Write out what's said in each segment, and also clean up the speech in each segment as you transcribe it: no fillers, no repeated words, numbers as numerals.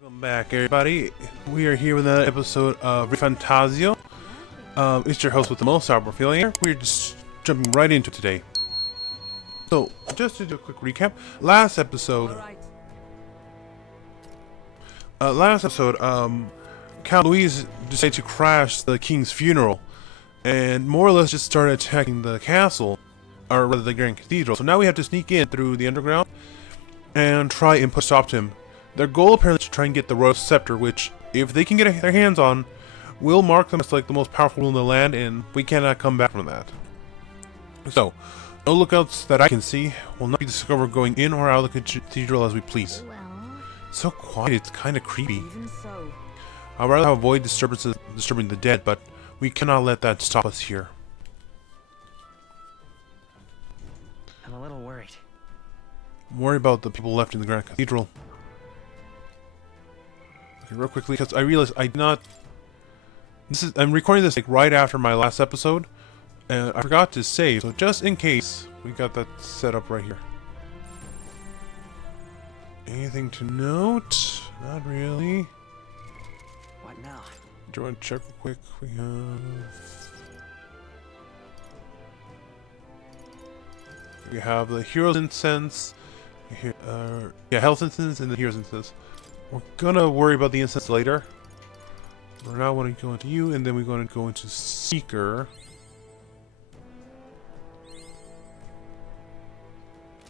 Welcome back, everybody. We are here with another episode of Refantazio. It's your host with the most, StarBornFeline here. We're just jumping right into it today. So, just to do a quick recap, last episode, Count Louise decided to crash the king's funeral, and more or less just started attacking the castle, or rather the Grand Cathedral. So now we have to sneak in through the underground and try and put stop to him. Their goal apparently is to try and get the Royal Scepter, which, if they can get their hands on, will mark them as like the most powerful rule in the land, and we cannot come back from that. So, no lookouts that I can see will not be discovered going in or out of the cathedral as we please. So quiet, it's kind of creepy. I'd rather avoid disturbing the dead, but we cannot let that stop us here. I'm a little worried. I'm worried about the people left in the Grand Cathedral. Okay, real quickly, because I realized I did not... I'm recording this like right after my last episode, and I forgot to save, so just in case, we got that set up right here. Anything to note? Not really. What now? Do you want to check real quick? We have the Hero's Incense, Health Incense, and the Hero's Incense. We're gonna worry about the incense later. We're now going to go into you, and then we're going to go into Seeker.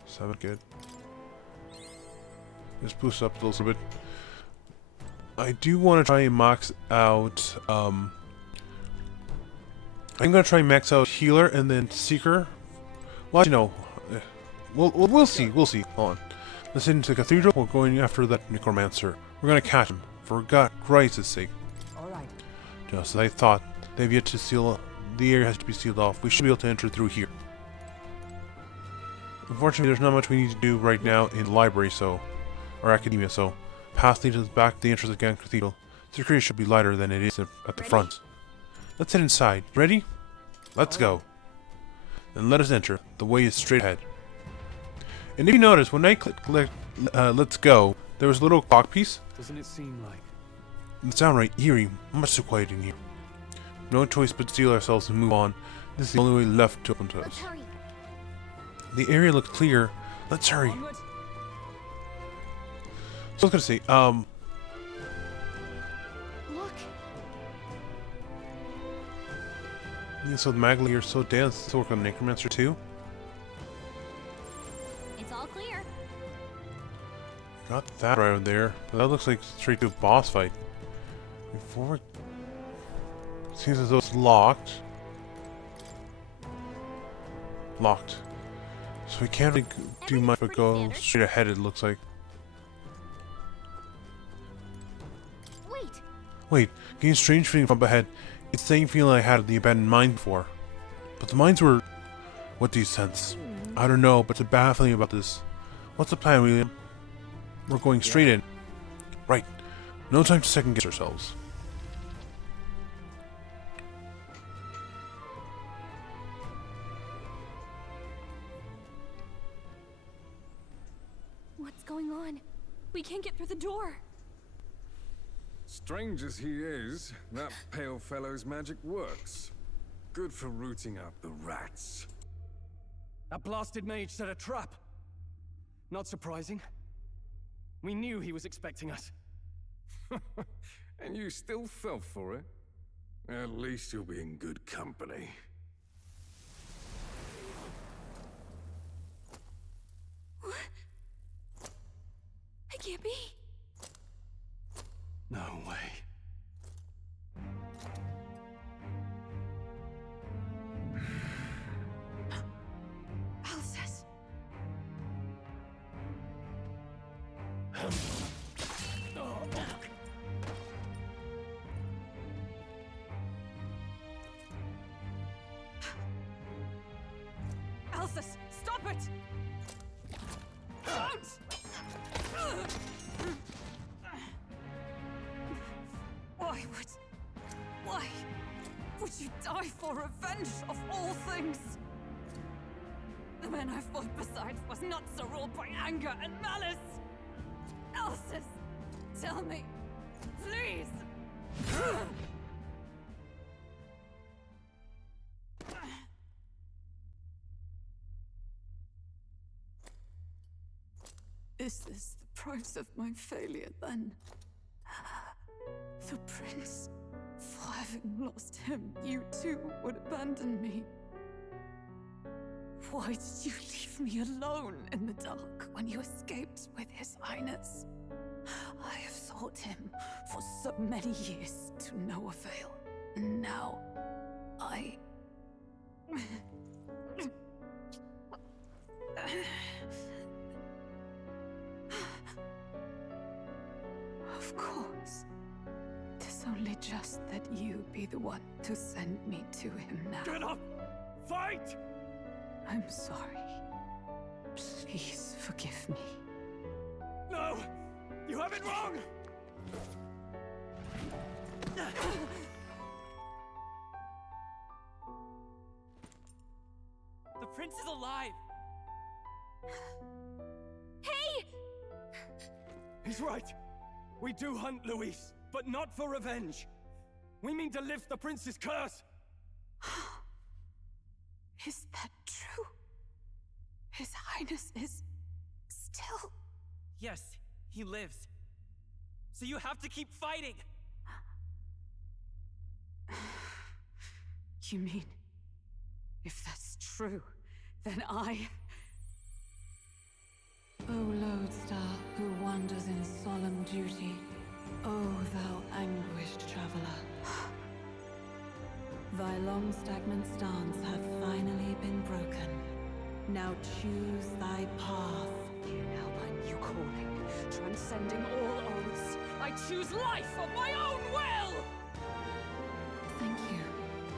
Sound good. Just boost up a little bit. I do want to try and max out. I'm gonna try and max out Healer and then Seeker. Well, you know, we'll see. We'll see. Hold on. Let's head into the cathedral. We're going after that necromancer. We're gonna catch him, for God Christ's sake. Alright. Just as I thought, they've yet to seal. The area has to be sealed off. We should be able to enter through here. Unfortunately, there's not much we need to do right now in the library, or academia. So, past leads us back to the entrance of the Grand Cathedral. Security should be lighter than it is at the front. Let's head inside. Ready? Let's go. And let us enter. The way is straight ahead. And if you notice, when I click let's go, there was a little clock piece. Doesn't it seem like? It's downright eerie, much too quiet in here. No choice but to steel ourselves and move on. This is the only way left to open to us. The area looks clear. Let's hurry. Onward. So I was gonna say, Look. yeah, so the Magli are so dense to work on Necromancer too. It's all clear. Got that right over there, but that looks like straight to a boss fight. Before, seems as though it's locked. Locked. So we can't really do much but go straight ahead, it looks like. Wait, getting a strange feeling from up ahead. It's the same feeling I had at the abandoned mine before. But the mines were... What do you sense? I don't know, but it's a bad feeling about this. What's the plan, William? We're going straight in. Right. No time to second guess ourselves. What's going on? We can't get through the door. Strange as he is, that pale fellow's magic works. Good for rooting out the rats. That blasted mage set a trap. Not surprising. We knew he was expecting us. And you still fell for it? At least you'll be in good company. What? It can't be. No way. Alcest. Alcest, stop it! Don't! Why would you die for revenge of all things? The man I fought beside was not so ruled by anger and malice. Alcest, tell me. Please. Is this the price of my failure, then? The prince? For having lost him, you too would abandon me. Why did you leave me alone in the dark when you escaped with His Highness? I have sought him for so many years to no avail. And now, I... Of course. 'Tis only just that you be the one to send me to him now. Get up! Fight! I'm sorry. Please forgive me. No! You have it wrong! The prince is alive! Hey! He's right. We do hunt Luis, but not for revenge. We mean to lift the prince's curse. Is that true? His Highness is still... Yes, he lives. So you have to keep fighting! You mean, if that's true, then I... O lodestar who wanders in solemn duty, O thou anguished traveler. Thy long stagnant stance hath finally been broken. Now choose thy path. Now my new calling, transcending all oaths, I choose life of my own will! Thank you.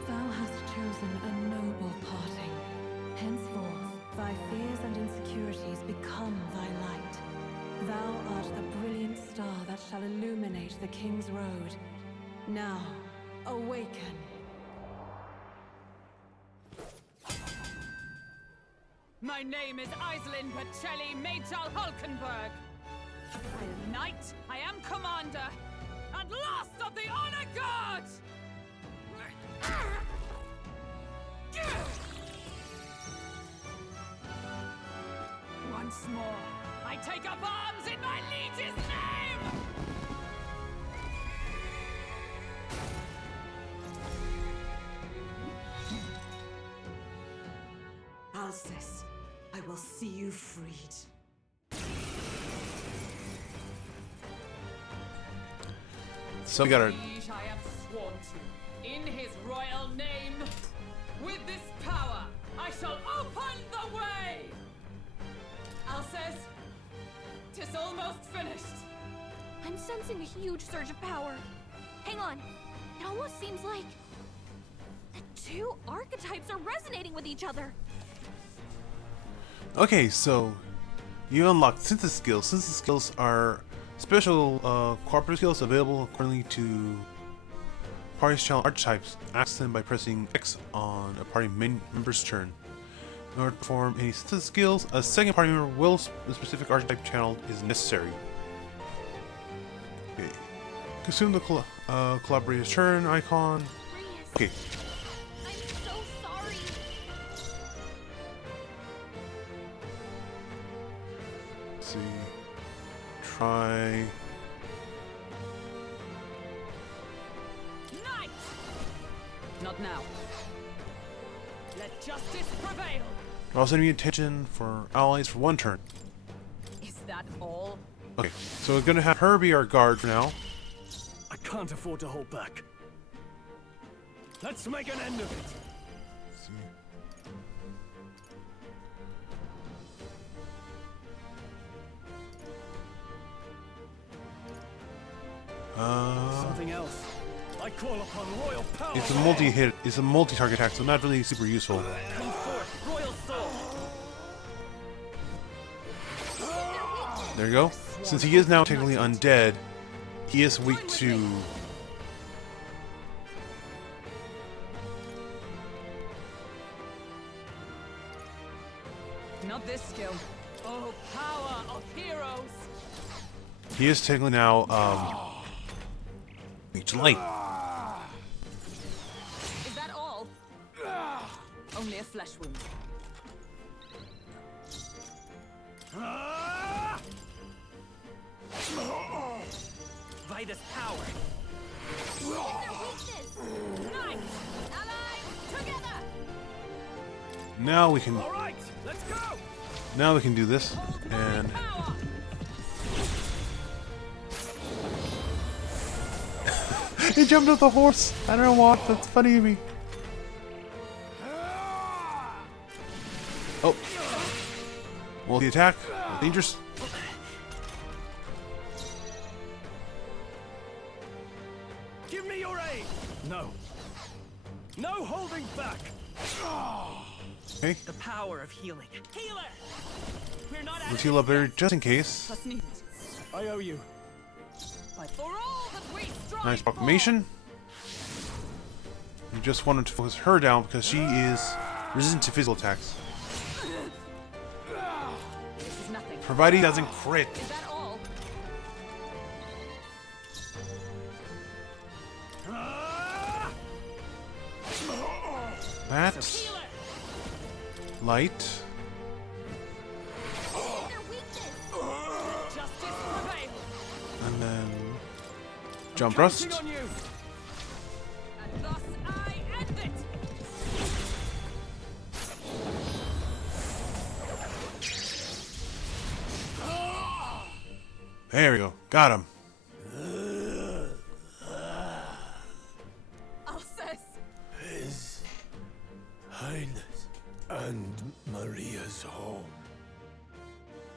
Thou hast chosen a noble parting. Henceforth, thy fears and insecurities become thy light. Thou art the brilliant star that shall illuminate the King's Road. Now, awaken. My name is Iselin Pacelli Majal Hulkenberg. I am knight, I am commander, and last of the Honor Guard! Once more, I take up arms in my liege's name! Alcest, I will see you freed. So we got our... Liege I am sworn to, in his royal name. With this power, I shall open the way! Alcest, 'tis almost finished. I'm sensing a huge surge of power. Hang on. It almost seems like the two archetypes are resonating with each other. Okay, so you unlock synthesis skills. Synthesis skills are special cooperative skills available accordingly to party's channel archetypes. Access them by pressing X on a party member's turn. In order to perform any synthesis skills, a second party member will the specific archetype channeled is necessary. Okay. Consume the collaborator's turn icon. Okay. I'm so sorry. Let's see. Try. Knight! Not now. Let justice prevail. Draws enemy attention for allies for one turn. Is that all? Okay, so we're gonna have her be our guard for now. I can't afford to hold back. Let's make an end of it. Let's see. Something else. I call upon royal power. It's a multi-hit. It's a multi-target attack, so not really super useful. Come forth, royal soul. There you go. Since he is now technically undead, he is weak to. Not this skill. Oh, power of heroes! He is technically now, Mage Light. Is that all? Only a flesh wound. By this power. Nice! Allies, together! Now we can. All right, let's go! Now we can do this, and Power! he jumped off the horse. I don't know what. That's funny to me. Oh. Well, the attack dangerous. Give me your aid! No. No holding back! Okay, The power of healing. Healer! We're not let's heal up here just in case. Plus needed. I owe you. For all that we strive Nice for. proclamation. You just wanted to focus her down because she is resistant to physical attacks, This is nothing. provided he doesn't crit. Is that all? That Healer! light. Their weakness! Justice prevail! And then jump rust. Counting on you! And thus I end it! There we go. Got him. Alcest! His Highness and Maria's home.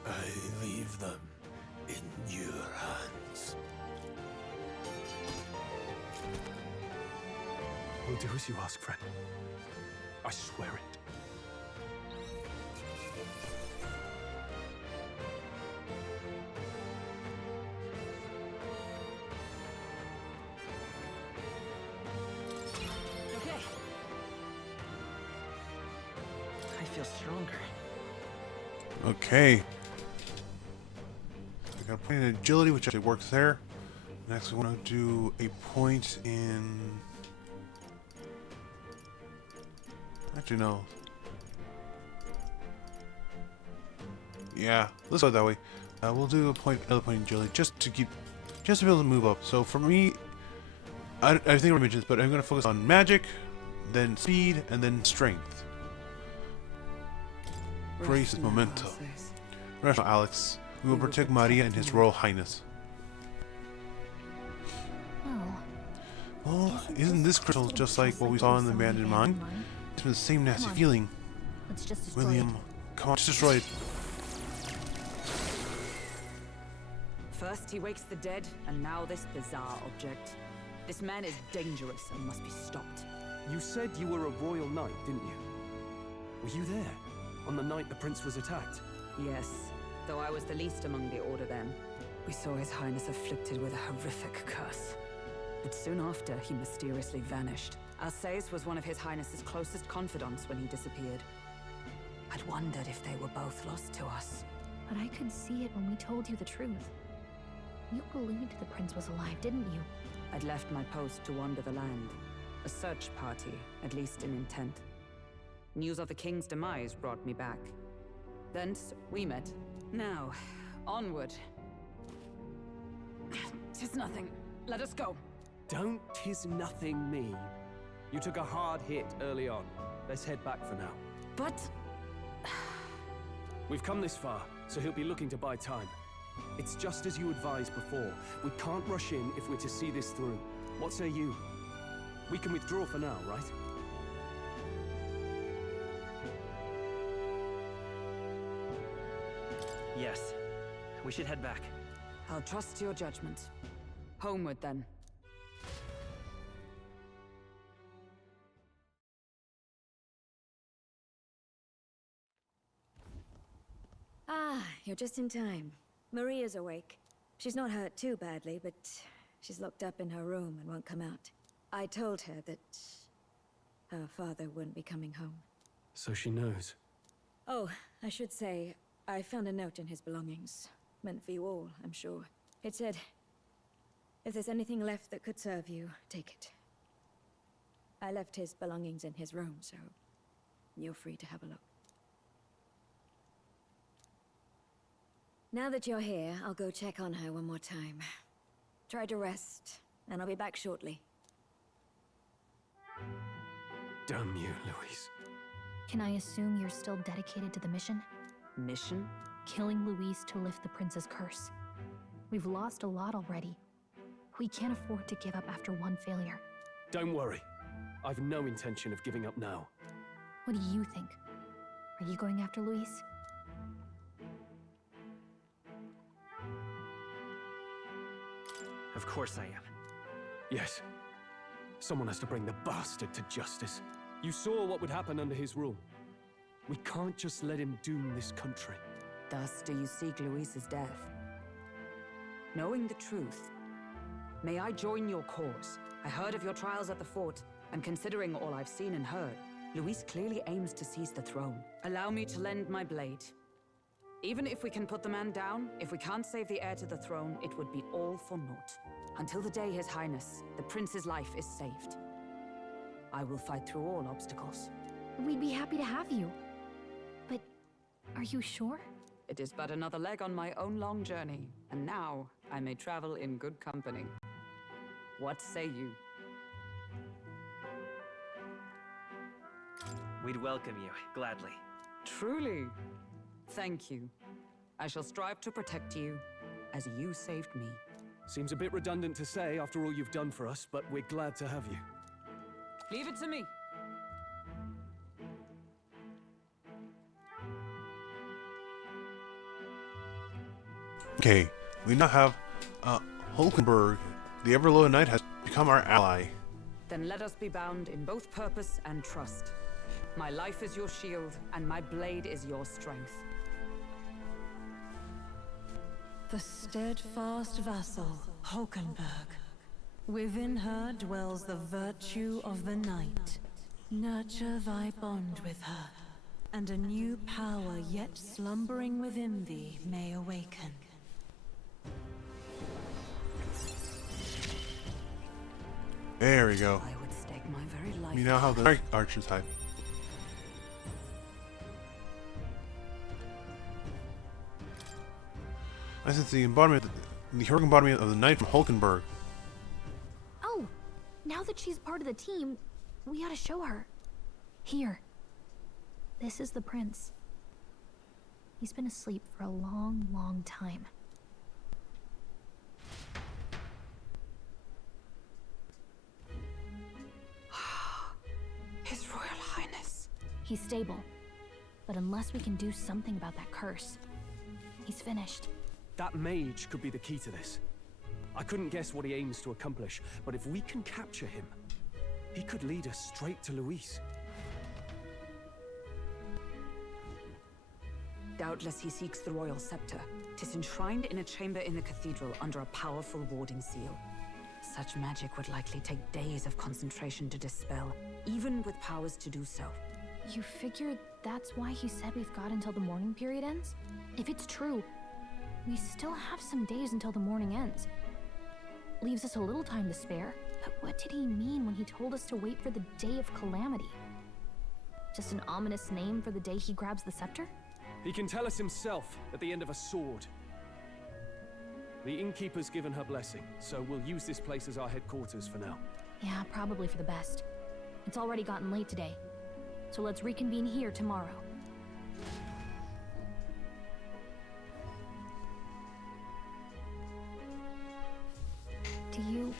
I leave them in your hands. We'll do as you ask, friend. I swear it. Okay. I feel stronger. Okay. I got a point in agility, which actually works there. Next, we want to do a point in. Actually, no. Yeah, let's go that way. We'll do another point in agility, just to be able to move up. So for me, I think we're midgets, but I'm going to focus on magic, then speed, and then strength. Grace is memento. Rational Alex, we will protect Maria and His Royal Highness. Oh, Well, isn't this crystal just like what we saw in the abandoned mine? It's been the same nasty feeling. let's just destroy William, come on, just destroy it. First he wakes the dead, and now this bizarre object. This man is dangerous and must be stopped. You said you were a royal knight, didn't you? Were you there? On the night the prince was attacked? Yes, though I was the least among the Order then. We saw His Highness afflicted with a horrific curse. But soon after, he mysteriously vanished. Alceste was one of His Highness's closest confidants when he disappeared. I'd wondered if they were both lost to us. But I could see it when we told you the truth. You believed the prince was alive, didn't you? I'd left my post to wander the land. A search party, at least in intent. News of the king's demise brought me back. Thence, we met. Now, onward. 'Tis nothing. Let us go. Don't tis nothing me. You took a hard hit early on. Let's head back for now. But... We've come this far, so he'll be looking to buy time. It's just as you advised before. We can't rush in if we're to see this through. What say you? We can withdraw for now, right? Yes. We should head back. I'll trust your judgment. Homeward, then. Ah, you're just in time. Maria's awake. She's not hurt too badly, but she's locked up in her room and won't come out. I told her that her father wouldn't be coming home. So she knows. Oh, I should say, I found a note in his belongings. Meant for you all, I'm sure. It said, if there's anything left that could serve you, take it. I left his belongings in his room, so you're free to have a look. Now that you're here, I'll go check on her one more time. Try to rest, and I'll be back shortly. Damn you, Louise. Can I assume you're still dedicated to the mission? Mission? Killing Louise to lift the prince's curse. We've lost a lot already. We can't afford to give up after one failure. Don't worry. I've no intention of giving up now. What do you think? Are you going after Louise? Of course I am. Yes. Someone has to bring the bastard to justice. You saw what would happen under his rule. We can't just let him doom this country. Thus do you seek Louise's death? Knowing the truth, may I join your cause? I heard of your trials at the fort, and considering all I've seen and heard, Louise clearly aims to seize the throne. Allow me to lend my blade. Even if we can put the man down, if we can't save the heir to the throne, it would be all for naught. Until the day His Highness, the prince's life is saved. I will fight through all obstacles. We'd be happy to have you. But are you sure? It is but another leg on my own long journey, and now I may travel in good company. What say you? We'd welcome you, gladly. Truly. Thank you. I shall strive to protect you, as you saved me. Seems a bit redundant to say after all you've done for us, but we're glad to have you. Leave it to me. Okay, we now have Hulkenberg. The Everlow Knight has become our ally. Then let us be bound in both purpose and trust. My life is your shield, and my blade is your strength. The steadfast vassal, Hulkenberg. Within her dwells the virtue of the knight. Nurture thy bond with her, and a new power yet slumbering within thee may awaken. There we go. I would stake my very life. We now have the archer type. This is the embodiment, the heroic embodiment of the knight from Hulkenberg. Oh, now that she's part of the team, we ought to show her. Here. This is the prince. He's been asleep for a long, long time. His Royal Highness. He's stable. But unless we can do something about that curse, he's finished. That mage could be the key to this. I couldn't guess what he aims to accomplish, but if we can capture him, he could lead us straight to Louise. Doubtless he seeks the royal scepter. 'Tis enshrined in a chamber in the cathedral under a powerful warding seal. Such magic would likely take days of concentration to dispel, even with powers to do so. You figure that's why he said we've got until the mourning period ends? If it's true, we still have some days until the mourning ends. Leaves us a little time to spare, but what did he mean when he told us to wait for the Day of Calamity? Just an ominous name for the day he grabs the scepter? He can tell us himself at the end of a sword. The innkeeper's given her blessing, so we'll use this place as our headquarters for now. Yeah, probably for the best. It's already gotten late today, so let's reconvene here tomorrow. Do you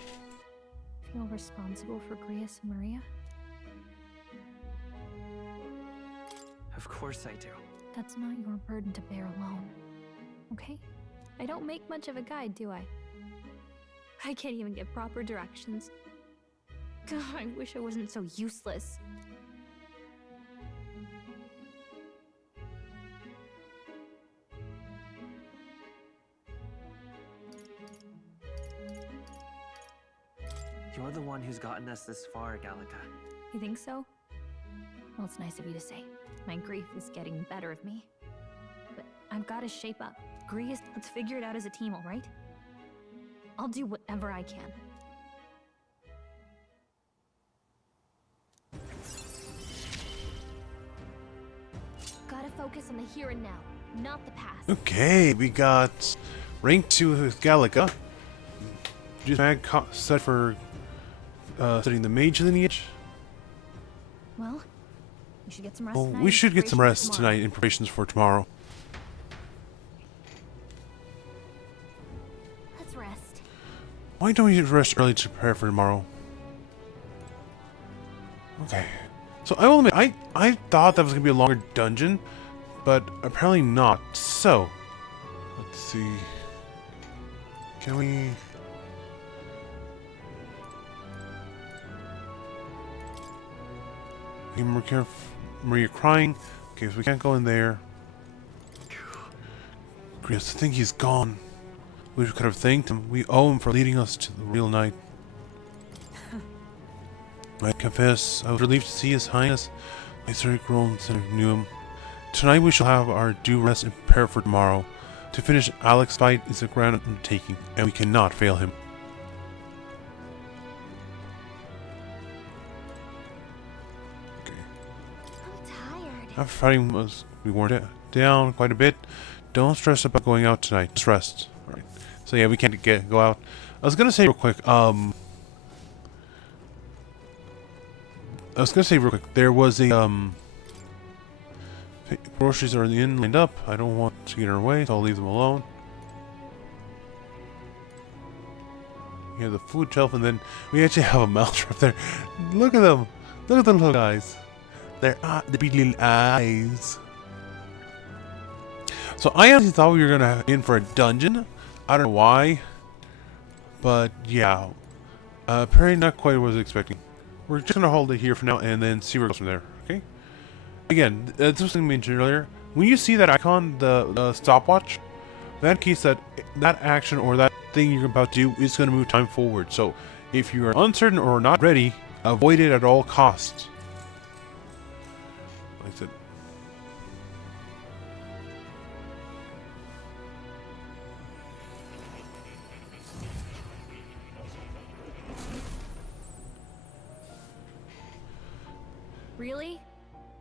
feel responsible for Grius and Maria? Of course I do. That's not your burden to bear alone, okay? I don't make much of a guide, do I? I can't even get proper directions. God, I wish I wasn't so useless. You're the one who's gotten us this far, Gallica. You think so? Well, it's nice of you to say. My grief is getting the better of me. But I've got to shape up. Grius, let's figure it out as a team, all right? I'll do whatever I can. Gotta focus on the here and now, not the past. Okay, we got rank 2 with Gallica. Just mag set for studying the mage lineage. Well, we should get some rest Well, tonight. we should get some rest tonight in preparations for tomorrow. Let's rest. Why don't we rest early to prepare for tomorrow? Okay. So I will admit, I thought that was going to be a longer dungeon, but apparently not. So, let's see. Can we... Maria crying. Okay, so we can't go in there. Chris, I think he's gone. We could have thanked him. We owe him for leading us to the real night. I confess, I was relieved to see His Highness. I started growing since I knew him. Tonight we shall have our due rest and prepare for tomorrow. To finish Alex's fight is a grand undertaking, and we cannot fail him. Okay. I'm tired. After fighting we worn down quite a bit. Don't stress about going out tonight. Just rest. Alright. So yeah, we can't go out. I was gonna say real quick, there was a, groceries are in the inn lined up. I don't want to get in her way, so I'll leave them alone. You have the food shelf, and then we actually have a mousetrap there. Look at them! Look at the little guys! They're the big little eyes. So I honestly thought we were gonna in for a dungeon. I don't know why. But yeah. Apparently not quite what I was expecting. We're just gonna hold it here for now and then see where it goes from there, okay? Again, this was something mentioned earlier. When you see that icon, the stopwatch, in that case that action or that thing you're about to do is gonna move time forward. So if you are uncertain or not ready, avoid it at all costs. Like I said. Really?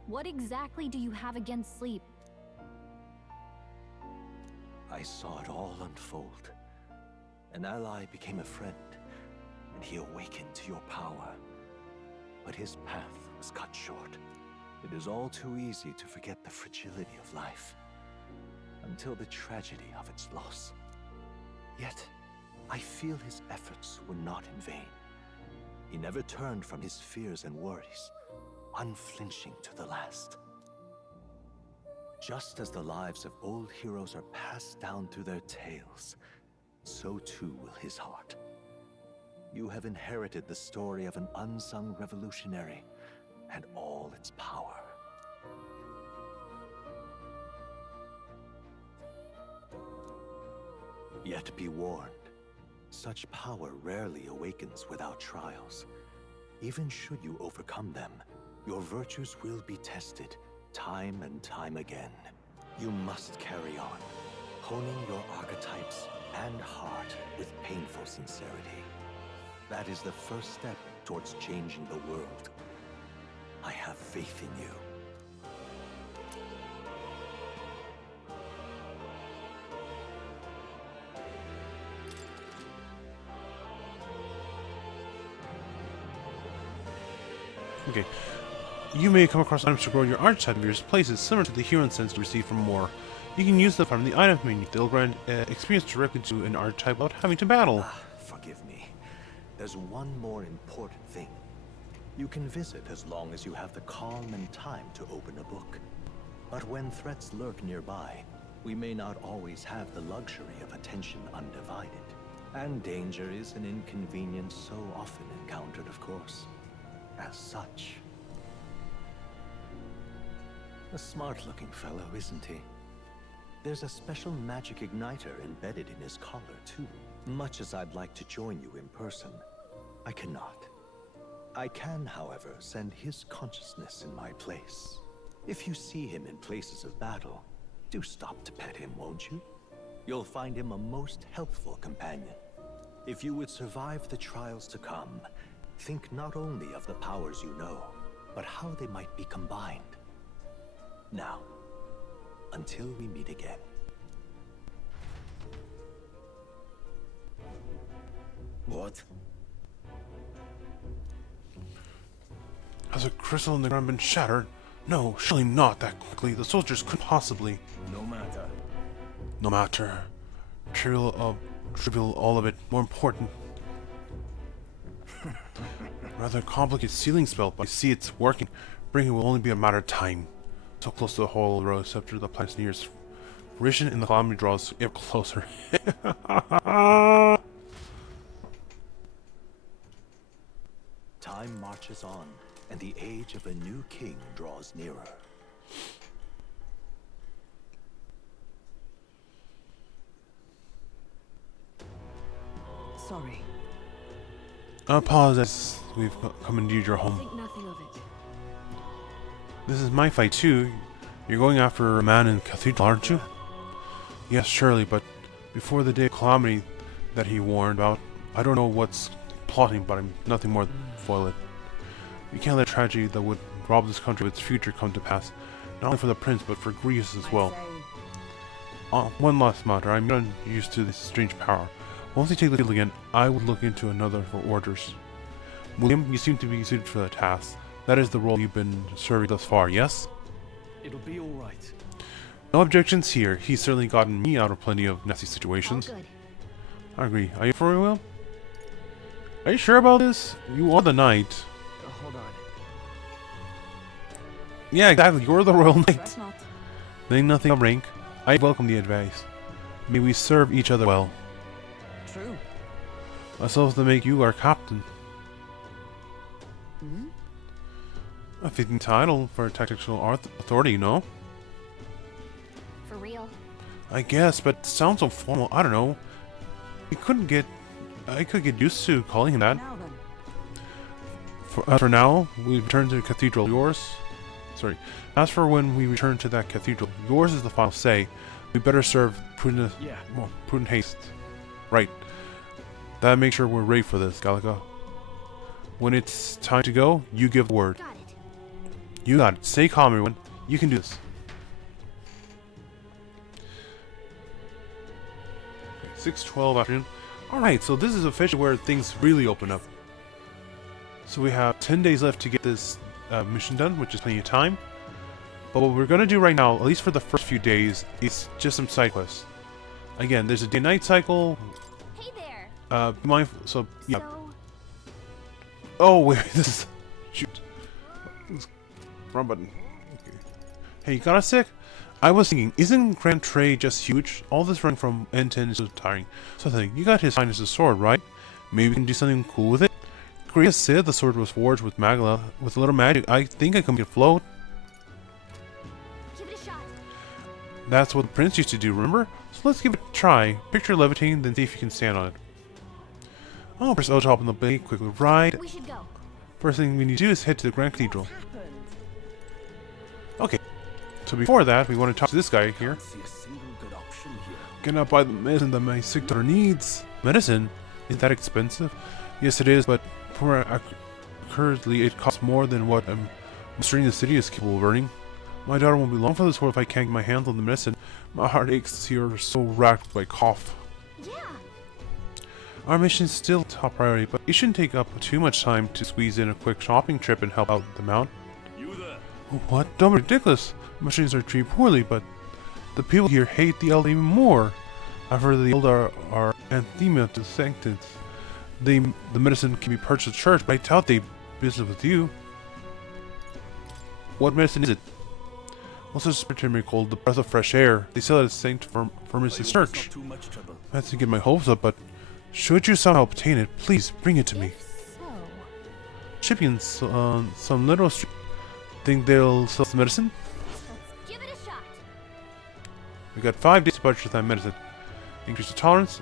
What exactly do you have against sleep? I saw it all unfold. An ally became a friend, and he awakened to your power. But his path was cut short. It is all too easy to forget the fragility of life, until the tragedy of its loss. Yet, I feel his efforts were not in vain. He never turned from his fears and worries, unflinching to the last. Just as the lives of old heroes are passed down through their tales, so too will his heart. You have inherited the story of an unsung revolutionary and all its power. Yet be warned, such power rarely awakens without trials. Even should you overcome them, your virtues will be tested, time and time again. You must carry on, honing your archetypes and heart with painful sincerity. That is the first step towards changing the world. I have faith in you. Okay. You may come across items to grow your archetype in various places, similar to the hero incense you receive from more. You can use them from the item menu. They'll grant experience directly to an archetype without having to battle. Forgive me. There's one more important thing. You can visit as long as you have the calm and time to open a book. But when threats lurk nearby, we may not always have the luxury of attention undivided. And danger is an inconvenience so often encountered, of course. As such. A smart-looking fellow, isn't he? There's a special magic igniter embedded in his collar, too. Much as I'd like to join you in person, I cannot. I can, however, send his consciousness in my place. If you see him in places of battle, do stop to pet him, won't you? You'll find him a most helpful companion. If you would survive the trials to come, think not only of the powers you know, but how they might be combined. Now, until we meet again. What? Has a crystal in the ground been shattered? No, surely not that quickly. The soldiers couldn't possibly. No matter. No matter. Trivial, all of it. More important. Rather complicated sealing spell, but I see it's working. Bringing will only be a matter of time. So close to the whole road, except the planet's nearest fruition, and the calamity draws ever closer. Time marches on, and the age of a new king draws nearer. Sorry. I apologize. We've come indeed your home. Think nothing of it. This is my fight too. You're going after a man in the cathedral, aren't you? Yes, surely, but before the day of calamity that he warned about, I don't know what's plotting, but I'm nothing more than foil it. We can't let tragedy that would rob this country of its future come to pass, not only for the prince, but for Greece as well. One last matter. I'm not used to this strange power. Once you take the field again, I would look into another for orders. William, you seem to be suited for the task. That is the role you've been serving thus far, yes? It'll be all right. No objections here. He's certainly gotten me out of plenty of nasty situations. All good. I agree. Are you for real, Will? Are you sure about this? You are the knight. Hold on. Yeah, exactly. You're the royal knight. That's not. Knowing nothing of rank, I welcome the advice. May we serve each other well. True. Ourselves to make you our captain. Hmm? A fitting title for a tactical authority, you know? For real. I guess, but it sounds so formal. I don't know. I could get used to calling him that. Now then. For now, we return to the cathedral. As for when we return to that cathedral, yours is the final say. We better serve prudent haste. Right. That makes sure we're ready for this, Gallica. When it's time to go, you give the word. Got it. You got it. Stay calm, everyone. You can do this. 6:12 afternoon. Alright, so this is officially where things really open up. So we have 10 days left to get this mission done, which is plenty of time. But what we're going to do right now, at least for the first few days, is just some side quests. Again, there's a day-night cycle. Hey there. Be mindful. So, yeah. So, Oh, wait, this is... Shoot. Wrong button. Okay. Hey, you got a sec? I was thinking, isn't Grand Tray just huge? All this running from end to end is so tiring. So I think, you got His Highness's sword, right? Maybe we can do something cool with it? Korea said the sword was forged with magla. With a little magic, I think I can make it float. give it a shot. That's what the prince used to do, remember? So let's give it a try. Picture levitating, then see if you can stand on it. Oh, first I'll hop on the bay, quickly ride. We should go. First thing we need to do is head to the Grand Cathedral. Okay. So before that, we want to talk to this guy here. See a single good option here. Cannot buy the medicine that my sick daughter needs. Medicine? Is that expensive? Yes, it is, but currently it costs more than what mastering the city is capable of earning. My daughter won't be long for this world if I can't get my hands on the medicine. My heart aches to see her so racked by cough. Yeah. Our mission is still top priority, but it shouldn't take up too much time to squeeze in a quick shopping trip and help out the mount. You there? What? Don't be ridiculous. Machines are treated poorly, but the people here hate the elder even more. I've heard the elder are anathema to sanctity. The medicine can be purchased at church, but I doubt they business with you. What medicine is it? What's this particular called? The breath of fresh air. They sell it at Saint Firmus' Church. Too much trouble. I have to get my hopes up, but should you somehow obtain it, please bring it to me. If so, Chipians, some little street. Think they'll sell some medicine? let's give it a shot. We got 5 days to purchase that medicine. Increase the tolerance.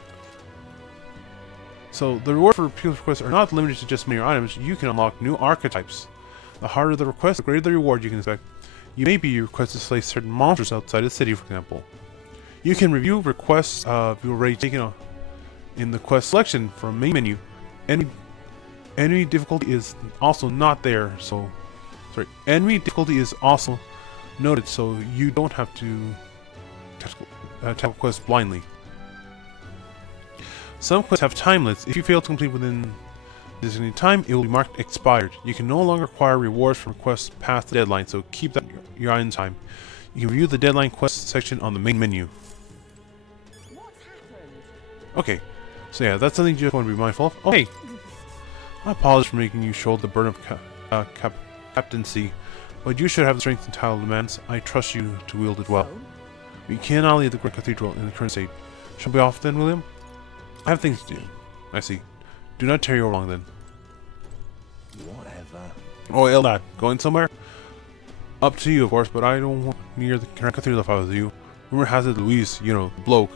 So the reward for people's requests are not limited to just mere items. You can unlock new archetypes. The harder the request, the greater the reward you can expect. You may be requested to slay certain monsters outside the city, for example. You can review requests if you've already taken in the quest selection from main menu. Enemy difficulty is also not there, so enemy difficulty is also noted, so you don't have to tackle quests blindly. Some quests have time limits. If you fail to complete within designated time, it will be marked expired. You can no longer acquire rewards from quests past the deadline, so keep that your eye on time. You can view the deadline quest section on the main menu. Okay, so yeah, that's something you just want to be mindful of. Oh, hey! I apologize for making you shoulder the burden of captaincy, but you should have the strength and title demands. I trust you to wield it well. We cannot leave the Great Cathedral in the current state. Shall we off then, William? I have things to do. I see. Do not tarry over long then. Whatever. Oh, Eldad, going somewhere? Up to you, of course, but I don't want near the Grand Cathedral if I was you. Rumor has it Louise, you know, the bloke,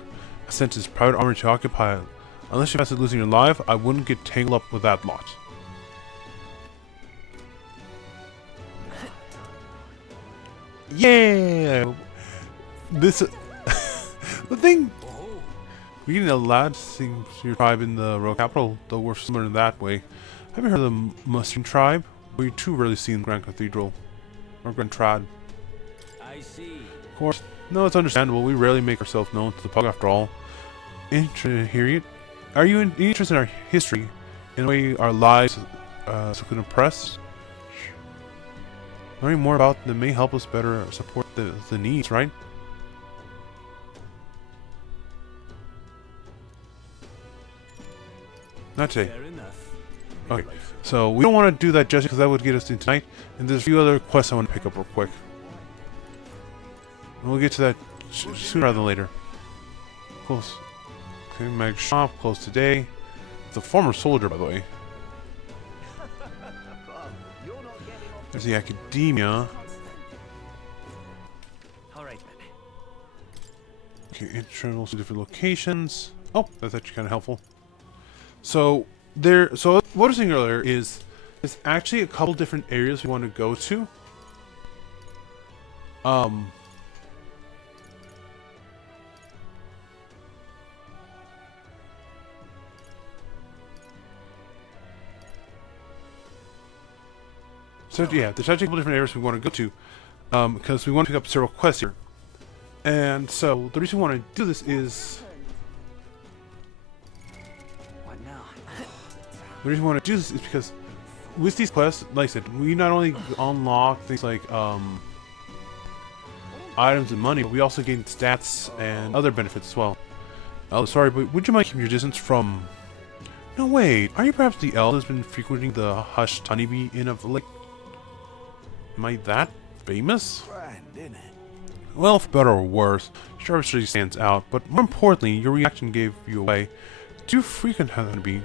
has sent his private army to occupy it. Unless you fancy losing your life, I wouldn't get tangled up with that lot. Yeah! This... the thing... We need a lad sing to your tribe in the royal capital, though we're similar in that way. Have you heard of the Mustang tribe? We too rarely see in Grand Cathedral. Or Grand Trad. I see. Of course. No, it's understandable. We rarely make ourselves known to the public after all. Interested to hear it? Are you interested in our history? In a way our lives so could impress? Learning more about them may help us better support the needs, right? Not today. Fair enough. Okay, so we don't want to do that just because that would get us in tonight. And there's a few other quests I want to pick up real quick. And we'll get to that sooner rather than later. Close. Okay, mag shop, close today. It's a former soldier, by the way. There's the academia. Alright then. Okay, travel to different locations. Oh, that's actually kind of helpful. So what I was saying earlier is there's actually a couple different areas we want to go to. So yeah, there's actually a couple different areas we want to go to, because we want to pick up several quests here. And so the reason we want to do this is the reason we want to do this is because with these quests, like I said, we not only unlock things like items and money, but we also gain stats and other benefits as well. Oh, sorry, but would you mind keeping your distance from... No, wait, are you perhaps the elf that's been frequenting the hushed honeybee inn of late? Am I that famous? Well, for better or worse, your reputation stands out, but more importantly, your reaction gave you away. Do you frequent honeybee?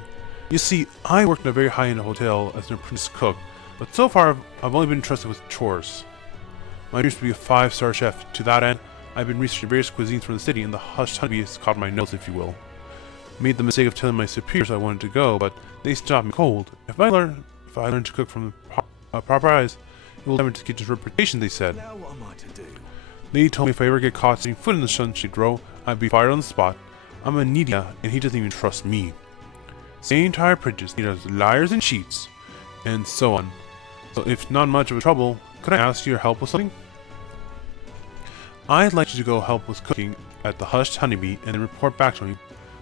You see, I worked in a very high-end hotel as an apprentice cook, but so far I've only been entrusted with chores. My dream is to be a 5-star chef. To that end, I've been researching various cuisines from the city, and the hushed honeybee has caught my nose, if you will. Made the mistake of telling my superiors I wanted to go, but they stopped me cold. If I learn to cook from the proper eyes, it will damage the kitchen's reputation, they said. Now what am I to do? They told me if I ever get caught setting foot in the sunshade row, I'd be fired on the spot. I'm a Nidia, and he doesn't even trust me. Same entire apprentice, Nidia's liars and cheats, and so on. So if not much of a trouble, could I ask your help with something? I'd like you to go help with cooking at the Hushed Honeybee and then report back to me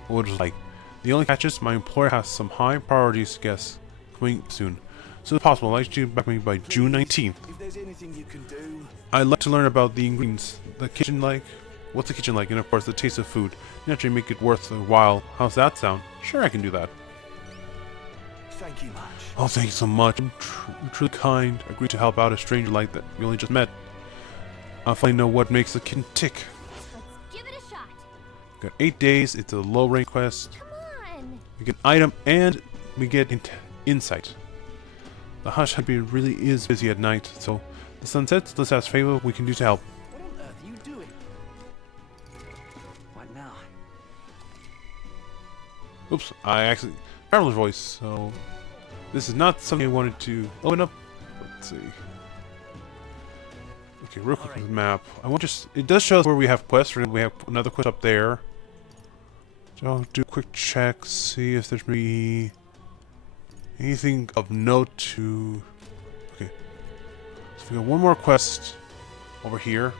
what it was like. The only catch is my employer has some high priorities guests coming soon. So if possible, I'd like you to back me by June 19th. If there's anything you can do... I'd like to learn about the ingredients, the kitchen like, what's the kitchen like, and of course the taste of food. Naturally make it worth the while. How's that sound? Sure, I can do that. Thank you much. Oh, thank you so much. You're truly kind. Agreed to help out a stranger like that we only just met. I'll finally know what makes the kitten tick. Let's give it a shot. Got 8 days. It's a low rank quest. Come on. We get an item and we get insight. The Hush Honeybee really is busy at night, so the sun sets. Let's ask Fable what we can do to help. What on earth are you doing? What now? Oops, I actually Traveler's voice, so this is not something I wanted to open up. Let's see. Okay, real quick with the map. I want just it does show us where we have quests. We have another quest up there. So I'll do a quick check, see if there's maybe anything of note to... Okay. So we got one more quest over here.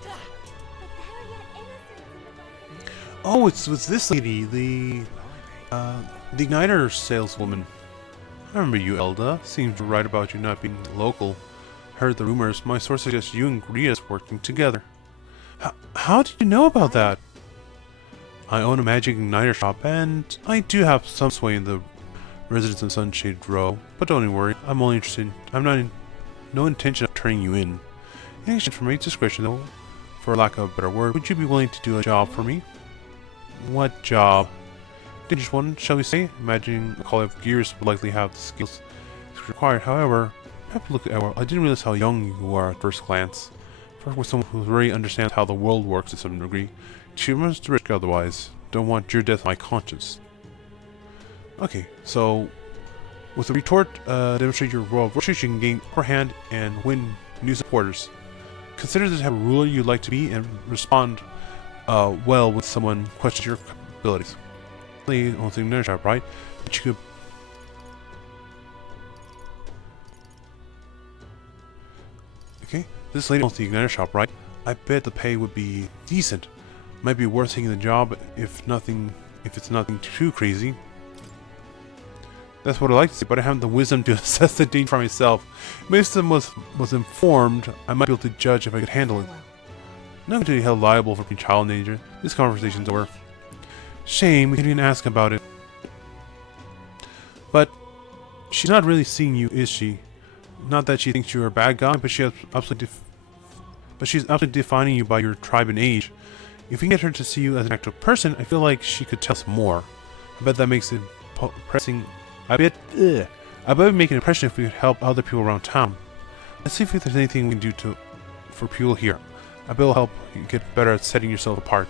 Oh, it's this lady, the igniter saleswoman. I remember you, Elda. Seems right about you not being local. Heard the rumors. My source suggests you and Gria's working together. How did you know about that? I own a magic igniter shop, and I do have some sway in the residents of Sunshade Row. But don't worry, I'm only interested. I'm not in no intention of turning you in. In exchange for my discretion, though, for lack of a better word, would you be willing to do a job for me? What job? Dangerous one, shall we say? Imagining a colleague of gears would likely have the skills required. However, have to look at. I didn't realize how young you are at first glance. Work with someone who really understands how the world works to some degree. She must risk otherwise. Don't want your death on my conscience. Okay, so with the retort, demonstrate your royal virtues, you can gain upper hand and win new supporters. Consider this to have a ruler you'd like to be and respond well when someone questions your abilities. I don't think another job, right? But you could. Okay, this lady owns the igniter shop, right? I bet the pay would be decent. Might be worth taking the job if it's nothing too crazy. That's what I like to see, but I haven't the wisdom to assess the danger for myself. If someone was informed, I might be able to judge if I could handle it. Not going to be held liable for being child endanger. This conversation's over. Shame, we didn't even ask about it. But she's not really seeing you, is she? Not that she thinks you're a bad guy, but she's absolutely defining you by your tribe and age. If we can get her to see you as an actual person, I feel like she could tell us more. I bet that makes it pressing. I bet it would make an impression if we could help other people around town. Let's see if there's anything we can do for people here. I bet it'll help you get better at setting yourself apart.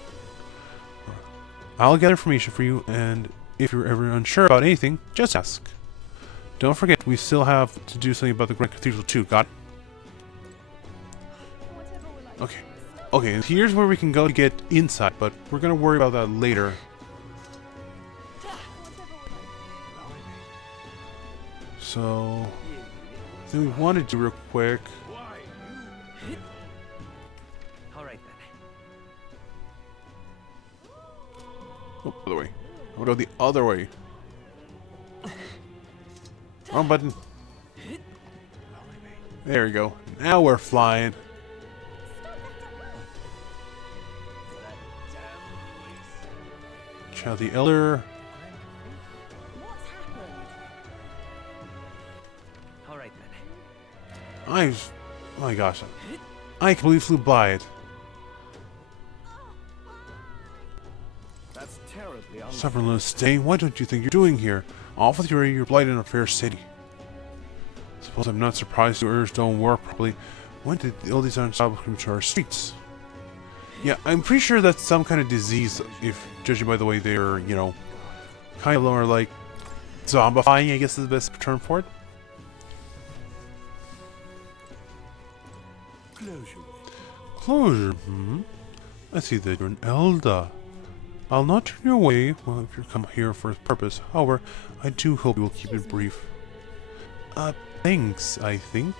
I'll gather information for you, and if you're ever unsure about anything, just ask. Don't forget, we still have to do something about the Grand Cathedral too, got it? Okay. Okay, here's where we can go to get insight, but we're gonna worry about that later. So, I think we wanted to real quick. Alright then. Oh, other way. I'll go the other way. Wrong button. There we go. Now we're flying. Child the Elder. Alright then. Oh my gosh. I completely flew by it. That's terribly unfair. Stubborn Stain, what don't you think you're doing here? Off with your blight in a fair city. Suppose I'm not surprised your urge don't work properly. When did all these unstoppable come to our streets? Yeah, I'm pretty sure that's some kind of disease, if judging by the way they're, you know, kind of more like zombifying, I guess is the best term for it. Closure, I see that you're an Elda. I'll not turn you away well, if you come here for a purpose. However, I do hope you will keep it brief. Thanks, I think.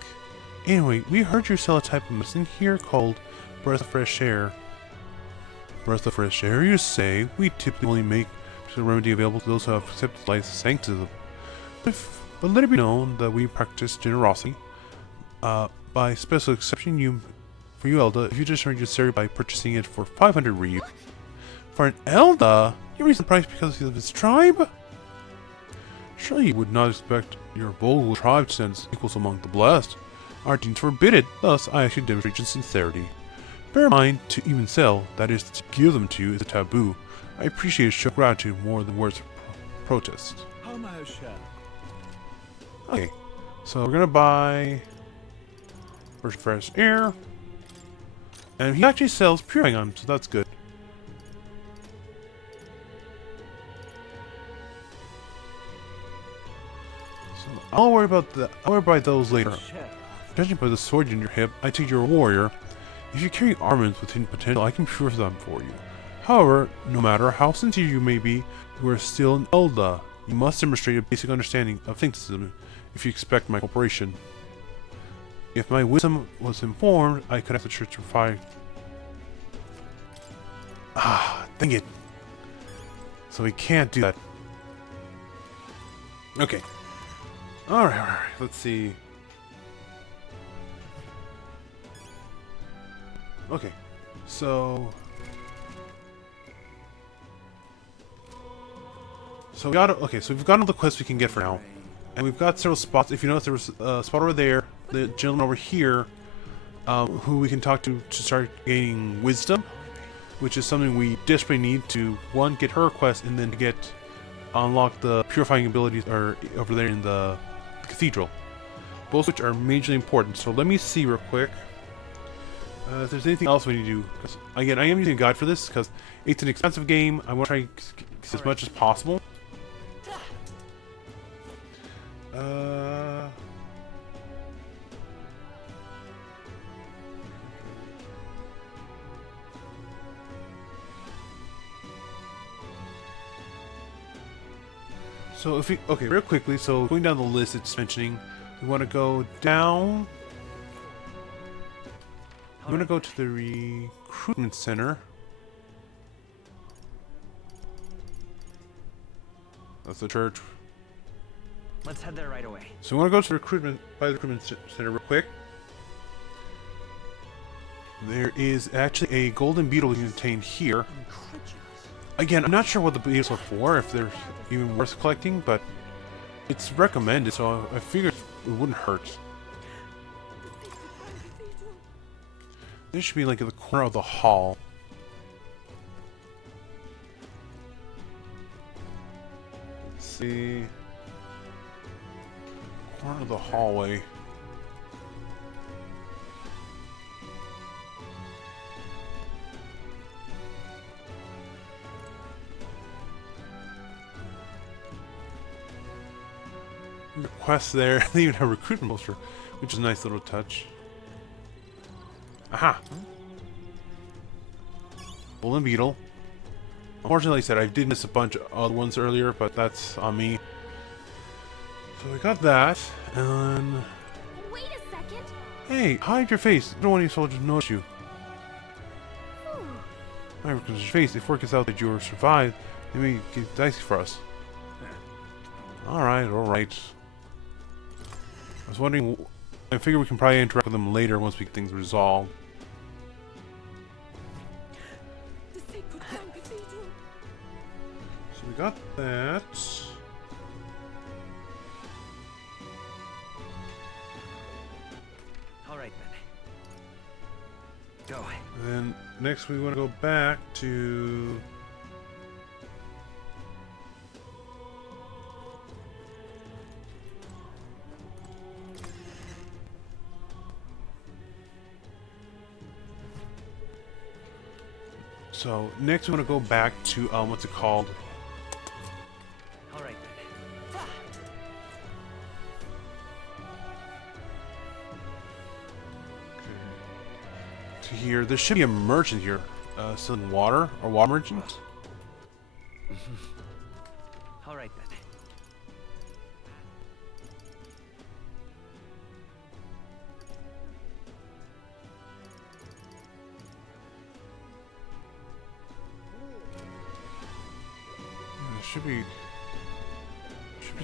Anyway, we heard you sell a type of medicine here called Breath of Fresh Air. Breath of Fresh Air, you say? We typically only make the remedy available to those who have accepted life's sanctism. But let it be known that we practice generosity. By special exception, for you, Elda, if you discharge your salary by purchasing it for 500 Ryu. For an Elda? You raise the price because of his tribe? Surely you would not expect your Volgal tribe to send equals among the blessed. Our deans forbid it, thus I actually demonstrate your sincerity. Bear in mind, to even sell, that is, to give them to you, is a taboo. I appreciate show gratitude more than words of protest. Okay, so we're gonna buy first fresh air, and he actually sells purifying items, so that's good. So I'll worry about those later. Judging by the sword in your hip, I take you're a warrior. If you carry armaments with hidden potential, I can purify them for you. However, no matter how sincere you may be, you are still an Elda. You must demonstrate a basic understanding of thinking if you expect my cooperation. If my wisdom was informed, I could ask the church to provide. Ah, dang it. So we can't do that. Okay. Alright. Let's see. Okay. So we got okay. So we've got all the quests we can get for now, and we've got several spots. If you notice, there was a spot over there, the gentleman over here, who we can talk to start gaining wisdom, which is something we desperately need to one get her quest and then to get unlock the purifying abilities are over there in the cathedral, both of which are majorly important. So let me see real quick. If there's anything else we need to do, because again, I am using a guide for this because it's an expensive game. I want to try to get as much as possible. So if we okay, real quickly. So going down the list, it's mentioning we want to go down. I'm gonna go to the recruitment center. That's the church. Let's head there right away. So we want to go to the recruitment center real quick. There is actually a golden beetle we can obtain here. Again, I'm not sure what the beetles are for, if they're even worth collecting, but it's recommended, so I figured it wouldn't hurt. This should be like in the corner of the hall. Let's see. Corner of the hallway. Quest there. They even have a recruitment poster, which is a nice little touch. Aha! Golden beetle. Unfortunately, like I said, I did miss a bunch of other ones earlier, but that's on me. So we got that, and Wait a second. hey, hide your face. I don't want any soldiers to notice you. Hide your face. If word gets out that you survived, it may get dicey for us. Alright, alright. I was wondering, I figure we can probably interact with them later once we get things resolved. So we got that. Alright then. Go. And then next we want to go back to... So next we want to go back to what's it called? All right then. To here, there should be a merchant here, selling water or water merchant. All right then. Should be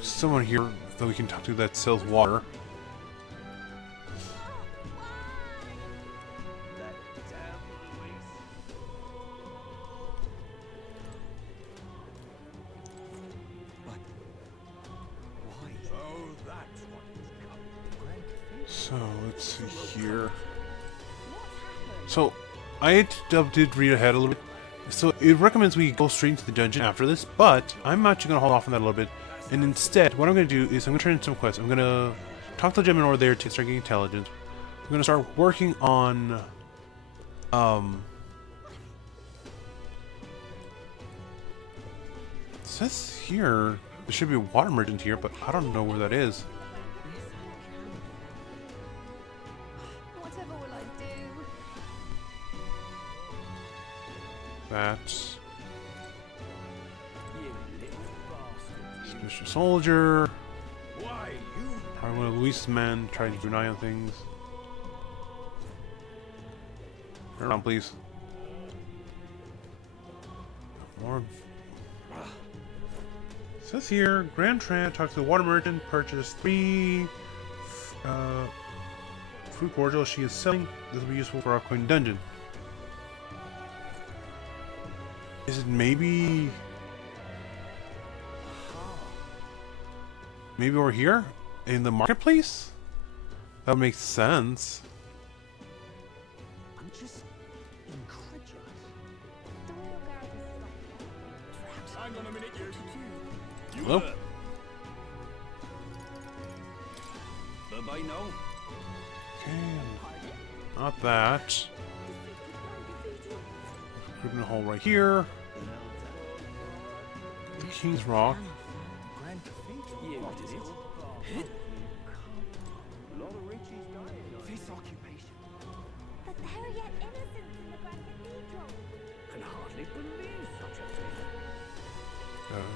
someone here that we can talk to that sells water. So let's see here. So I did read ahead a little bit. So it recommends we go straight into the dungeon after this, but I'm actually going to hold off on that a little bit. And instead, what I'm going to do is I'm going to turn in some quests. I'm going to talk to the gentleman over there to start getting intelligence. I'm going to start working on... It says here, there should be a water merchant here, but I don't know where that is. Whatever will I do? that. Special soldier. Probably one of Luis's men trying to keep an eye on things. Turn around, please. More. It says here, Grand Tran talked to the water merchant, purchased 3 fruit cordials she is selling. This will be useful for our coin dungeon. Is it maybe over here in the marketplace? That would make sense. I'm just incredulous. Hang on a minute, you. Hello? Bye-bye now. Okay, not that. Crypt in a hole right here. The King's Rock. This occupation. But there are yet innocents in the Grand Cathedral. Can hardly believe such a thing.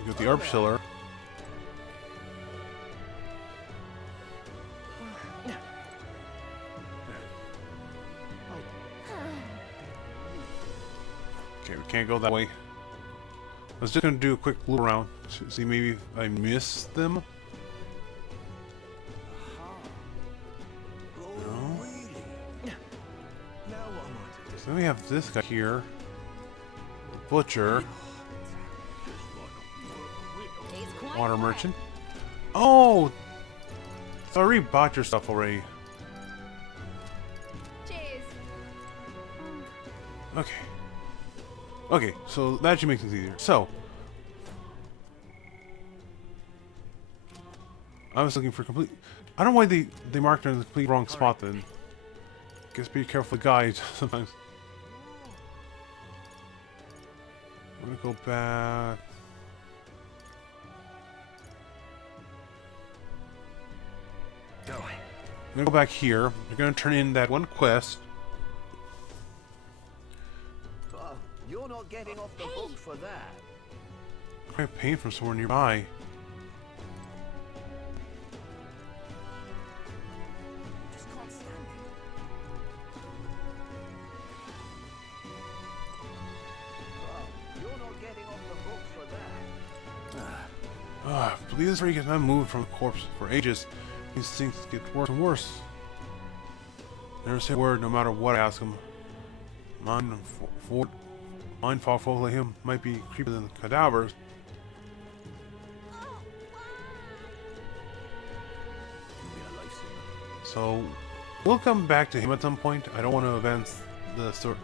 You got the Arp Cellar. Okay, we can't go that way. I was just gonna do a quick loop around to see maybe if I missed them. No. So then we have this guy here. The Butcher. Water Merchant. Oh! So I already bought your stuff already. Cheers. Okay. Okay, so that should make things easier. So, I was looking for complete. I don't know why they marked her in the complete wrong spot then. Guess be careful with guides sometimes. I'm gonna go back. I'm gonna go back here. We're gonna turn in that one quest. You're not getting off the hook for that. Quite pain from somewhere nearby. Just can't stand it. You're not getting off the hook for that. I believe this freak has not moved from the corpse for ages. These things get worse and worse. Never say a word, no matter what I ask him. Mind folk like him might be creepier than the cadavers. So we'll come back to him at some point. I don't want to advance the story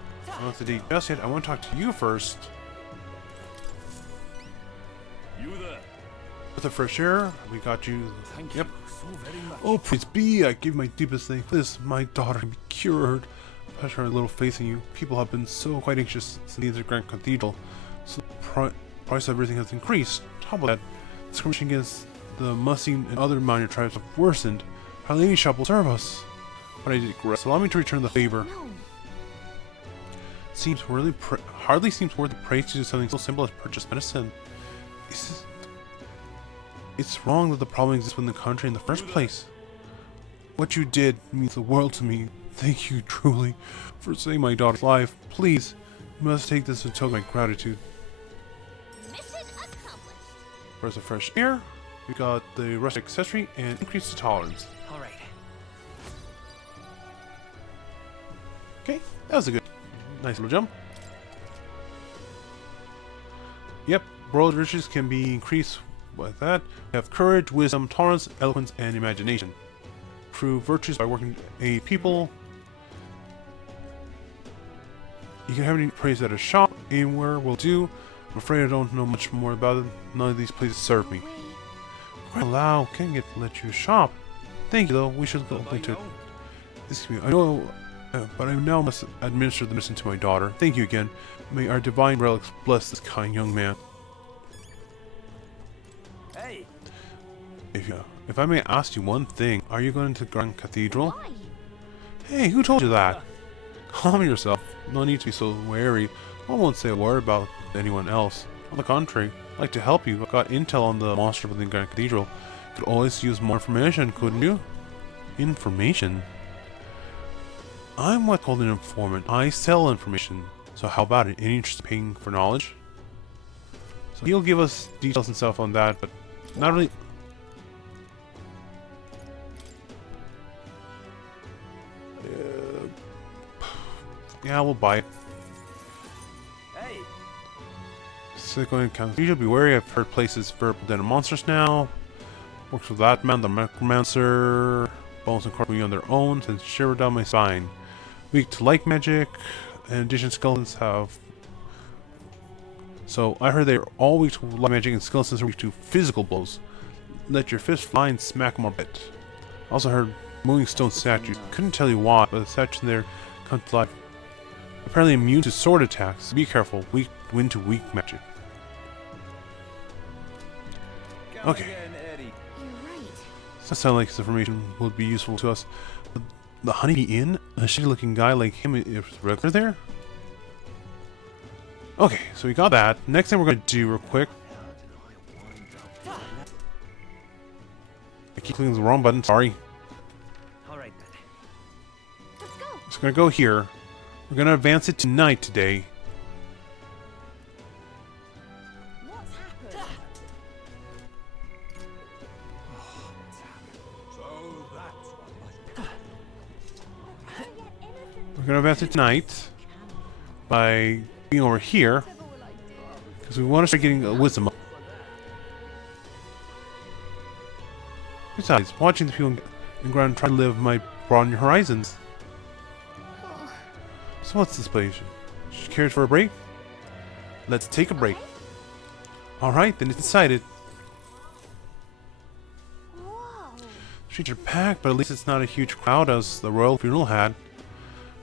just yet. I want to talk to you first. You there? With the fresh air, we got you. Thank Yep. you so very much. Oh, praise be! I give my deepest thanks. This, my daughter, can be cured. Pressure her little faith in you. People have been so quite anxious since the Grand Cathedral. So the price of everything has increased. Top of that, the skirmishing against the Mussing and other minor tribes have worsened. Our lady shop will serve us. But I digress. Allow me to return the favor. No. Seems really hardly seems worth the praise to do something so simple as purchase medicine. It's wrong that the problem exists within the country in the first place. What you did means the world to me. Thank you truly for saving my daughter's life. Please, you must take this as a token of my gratitude. Mission accomplished. Where's the fresh air? We got the rust accessory and increase the tolerance. All right. Okay, that was a good, nice little jump. Yep, world riches can be increased with that. We have courage, wisdom, tolerance, eloquence, and imagination. Prove virtues by working aid people. You can have any praise at a shop, anywhere will do. I'm afraid I don't know much more about it. None of these places serve me. Quite allow, can't let you shop. Thank you though, we should go to this. I know, but I now must administer the mission to my daughter. Thank you again. May our divine relics bless this kind young man. Hey. If I may ask you one thing, are you going to the Grand Cathedral? Why? Hey, who told you that? Calm yourself. No need to be so wary. I won't say a word about anyone else. On the contrary, I'd like to help you. I got intel on the monster within Grand Cathedral. Could always use more information, couldn't you? Information? I'm what's called an informant. I sell information. So how about it? Any interest in paying for knowledge? So he'll give us details and stuff on that, but not really. Yeah, we'll buy it. Hey. So going to count. You should be wary. I've heard places for den of monsters now. Works with that man, the necromancer. Bones and corpse on their own, since shiver down my spine. Weak to light magic. In addition, skeletons have. So I heard they're all weak to light magic, and skeletons are weak to physical blows. Let your fist fly and smack them a bit. I also heard moving stone statues. Couldn't tell you why, but the statues in there come to life. Apparently immune to sword attacks. Be careful. Weak wind to weak magic. Okay. That sounds like this information would be useful to us. The Honeybee Inn? A shitty looking guy like him is regular there? Okay, so we got that. Next thing we're going to do real quick. I keep clicking the wrong button, sorry. Alright then. Let's go. Just going to go here. We're going to advance it tonight today. What's happened? We're going to advance it tonight by being over here, because we want to start getting a wisdom up. Besides, watching the people in ground try to live might broaden your horizons. So what's this place? She cares for a break? Let's take a break. Alright, then it's decided. Streets are packed, but at least it's not a huge crowd as the royal funeral had.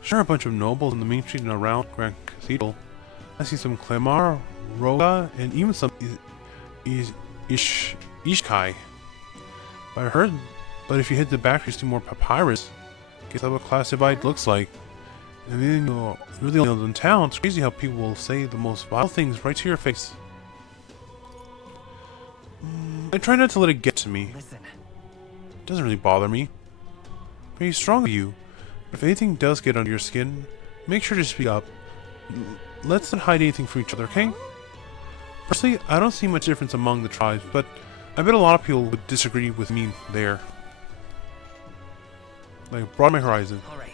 Sure, a bunch of nobles in the main street and around Grand Cathedral. I see some Clemar, Roga, and even some Ishkai. But if you hit the back, you see more papyrus. Guess that's what classified looks like. And then you're the only one in town. It's crazy how people will say the most vile things right to your face. I try not to let it get to me. Listen. It doesn't really bother me. Very strong of you. But if anything does get under your skin, make sure to speak up. Let's not hide anything from each other, okay? Personally, I don't see much difference among the tribes, but I bet a lot of people would disagree with me there. Like, broaden my horizon. Alright.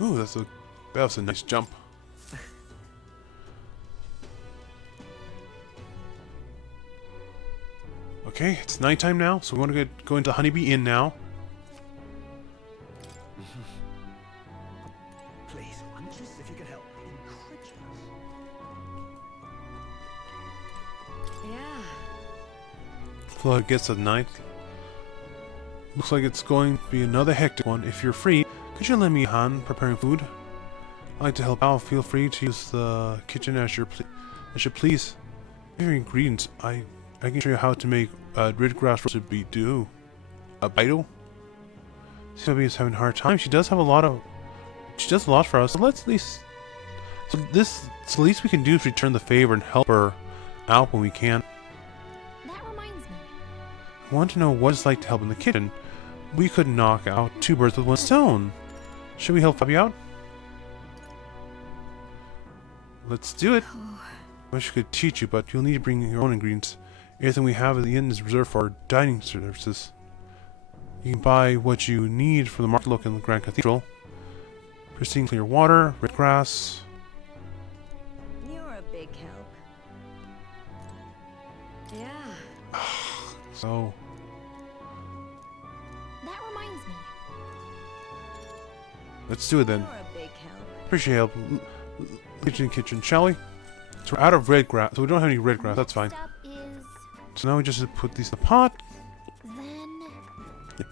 Ooh, that was a nice jump. Okay, it's nighttime now, so we want to go into Honeybee Inn now. Please, I'm just if you could help. Yeah. Well, it gets at night. Looks like it's going to be another hectic one. If you're free, could you lend me a hand preparing food? I'd like to help out. Feel free to use the kitchen as you please. Here are ingredients. I can show you how to make red grass roasted beetle. A beetle? Sylvia is having a hard time. She does a lot for us. So let's at least. So the least we can do is return the favor and help her out when we can. That reminds me. I want to know what it's like to help in the kitchen. We could knock out two birds with one stone. Should we help Fabi out? Let's do it. I wish I could teach you, but you'll need to bring your own ingredients. Everything we have at the inn is reserved for our dining services. You can buy what you need from the market look in the Grand Cathedral. Pristine clear water, red grass. You're a big help. Yeah. So. That reminds me. Let's do it then. You're a big help. Appreciate help. Kitchen, shall we? So we're out of red grass. So we don't have any red grass. That's fine. So now we just put these in the pot. Then.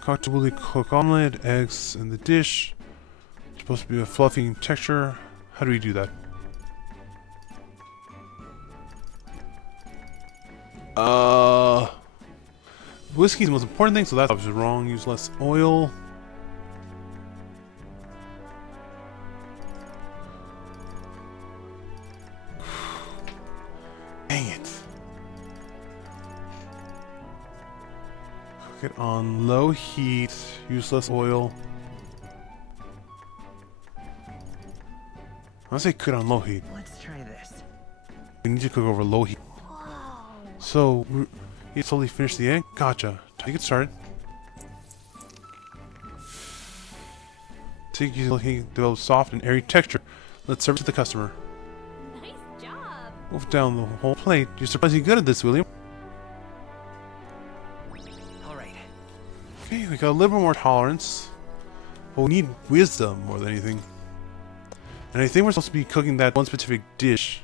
Comfortably cook omelet, eggs in the dish. It's supposed to be a fluffy texture. How do we do that? Whiskey is the most important thing, so that's obviously wrong. Use less oil. Cook it on low heat. Use less oil. I say cook it on low heat. Let's try this. We need to cook over low heat. So, you slowly finish the egg? Gotcha. Take it started. Take you develop soft and airy texture. Let's serve it to the customer. Nice job. Wolf down the whole plate. You're surprisingly good at this, William. Alright. Okay, we got a little bit more tolerance. But we need wisdom more than anything. And I think we're supposed to be cooking that one specific dish.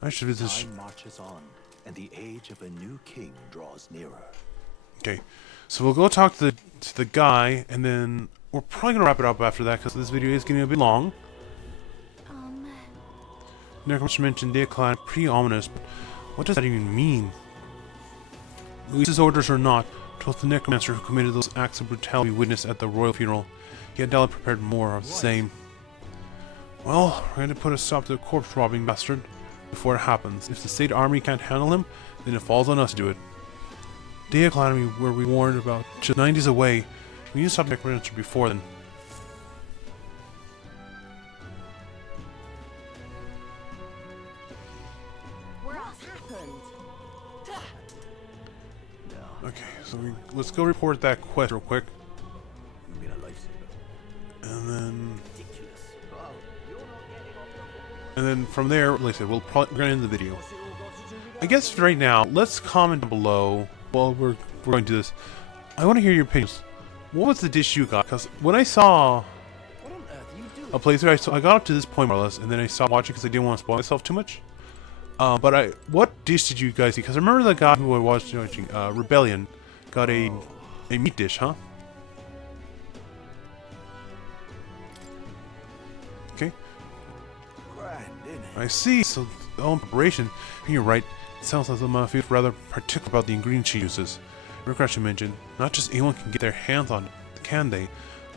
I should visit. Time marches on, and the age of a new king draws nearer. Okay, so we'll go talk to the guy, and then we're probably gonna wrap it up after that because this video is getting a bit long. Necromancer mentioned decline, pretty ominous, but what does that even mean? Luis's orders or not, told the necromancer who committed those acts of brutality we witnessed at the royal funeral. He had doubtless prepared more of the same. Well, we're going to put a stop to the corpse robbing bastard before it happens. If the state army can't handle him, then it falls on us to do it. Day Academy, where we warned about just 90s away. We need to stop necromancer before then. Okay, so let's go report that quest real quick. You've been a lifesaver. And then from there, like I said, we're gonna end the video. I guess right now, let's comment down below while we're going to do this. I want to hear your opinions. What was the dish you got? Because when I saw a playthrough, I got up to this point more or less, and then I stopped watching because I didn't want to spoil myself too much. What dish did you guys eat? Because I remember the guy who I was watching, Rebellion, got a meat dish, huh? Okay. I see. So, in preparation. You're right. It sounds like the mafia is rather particular about the ingredients she uses. Remember, I mentioned, not just anyone can get their hands on it, can they?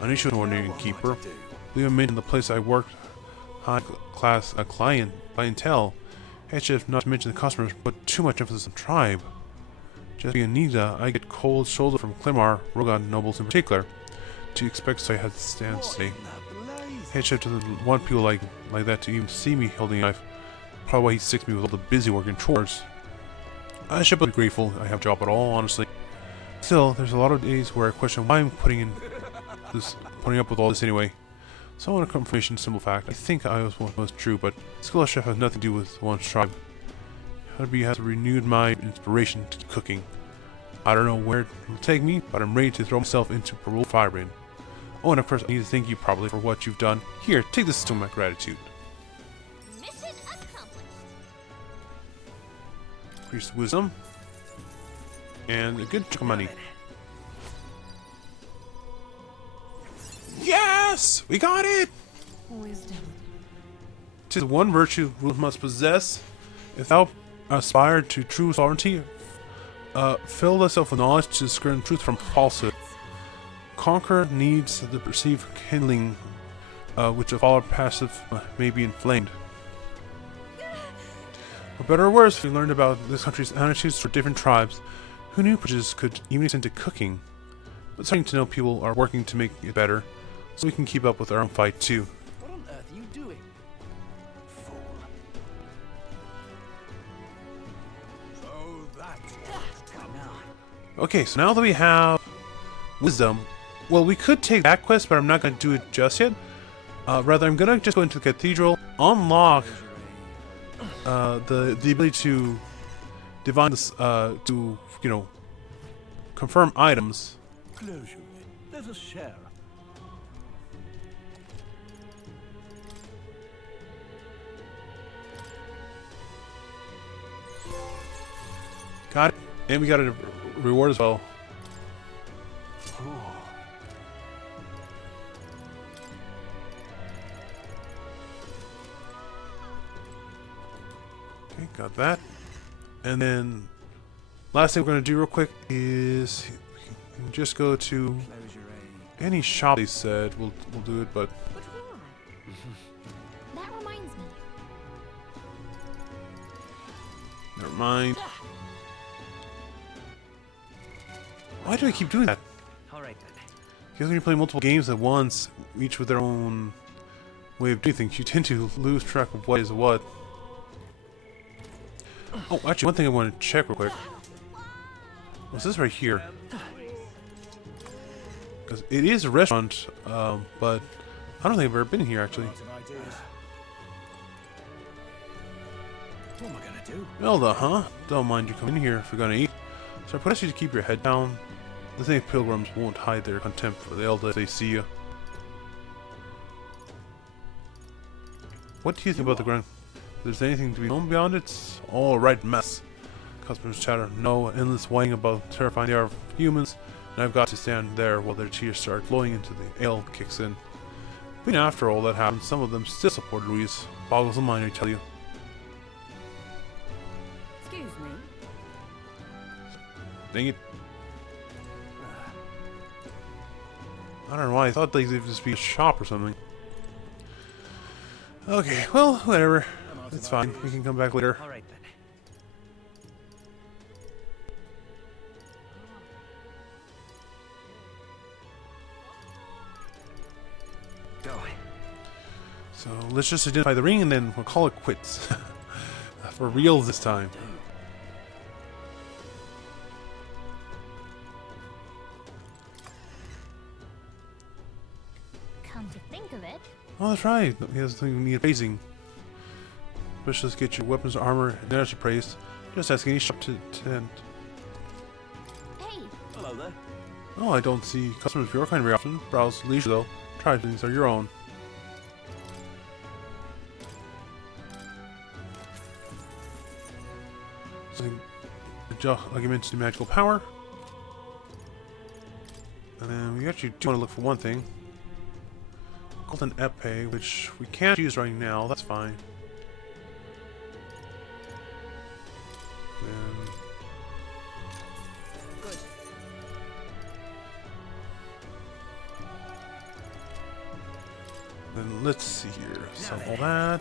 An issue an ordinary keeper. We even mentioned the place I worked, high class clientele. Head chef, not to mention the customers, but too much emphasis on tribe. Just being Nida, I get cold shoulder from Clemar, Rogan nobles in particular. To expect, so I had to stand today. Head chef doesn't want people like that to even see me holding a knife. Probably why he sticks me with all the busy work and chores. I should be grateful I have a job at all, honestly. Still, there's a lot of days where I question why I'm putting up with all this anyway. So I want a confirmation, simple fact. I think I was true, but skill as chef has nothing to do with one's tribe. Hubby has renewed my inspiration to cooking. I don't know where it will take me, but I'm ready to throw myself into parole firing. Oh, and of course I need to thank you probably for what you've done. Here, take this to my gratitude. Mission accomplished. Increased wisdom. And a good chunk of money. Yes! We got it! Wisdom. 'Tis one virtue rulers must possess. If thou aspire to true sovereignty, fill thyself with knowledge to discern truth from falsehood. Conquer needs the perceived kindling, which if all are passive may be inflamed. For better or worse, we learned about this country's attitudes toward different tribes. Who knew bridges could even extend to cooking? But it's starting to know people are working to make it better, so we can keep up with our own fight too. What on earth are you doing? Fool. So that's Come on. Okay, so now that we have wisdom, well, we could take that quest, but I'm not going to do it just yet. Rather, I'm going to just go into the cathedral, unlock the ability to divine this, to, you know, confirm items. Closure. Let us share. Got it. And we got a reward as well. Okay, got that. And then, last thing we're going to do real quick is just go to any shop they said. We'll do it, but But why? That reminds me. never mind. Why do I keep doing that? Alright then. Because when you play multiple games at once, each with their own way of doing things, you tend to lose track of what is what. Oh, actually, one thing I want to check real quick. What's this right here? Because it is a restaurant, but I don't think I've ever been here actually. What am I gonna do? Zelda, huh? Don't mind you coming in here if you're gonna eat. So I put you to keep your head down. The thing pilgrims won't hide their contempt for the Zelda if they see you. What do you think about the ground? If there's anything to be known beyond it, it's all a right mess. Customers chatter, no endless whining about how terrifying they are for humans, and I've got to stand there while their tears start flowing into the ale kicks in. But after all that happens, some of them still support Louise. Boggles the mind, I tell you. Excuse me. Dang it. I don't know why, I thought they'd just be a shop or something. Okay, well, whatever. It's fine. We can come back later. Alright then. Go. So let's just identify the ring and then we'll call it quits. For real this time. Come to think of it, Oh, that's right. He has something we need appraising. Specialists get your weapons, armor, and energy praised. Just ask any shop to attend. hey, Hello there. Oh, I don't see customers of your kind very often. Browse leisure though. Try things are your own. Arguments to magical power. And then we actually do want to look for one thing. Golden epee, which we can't use right now. That's fine. Then Good. Then let's see here. Sell all that.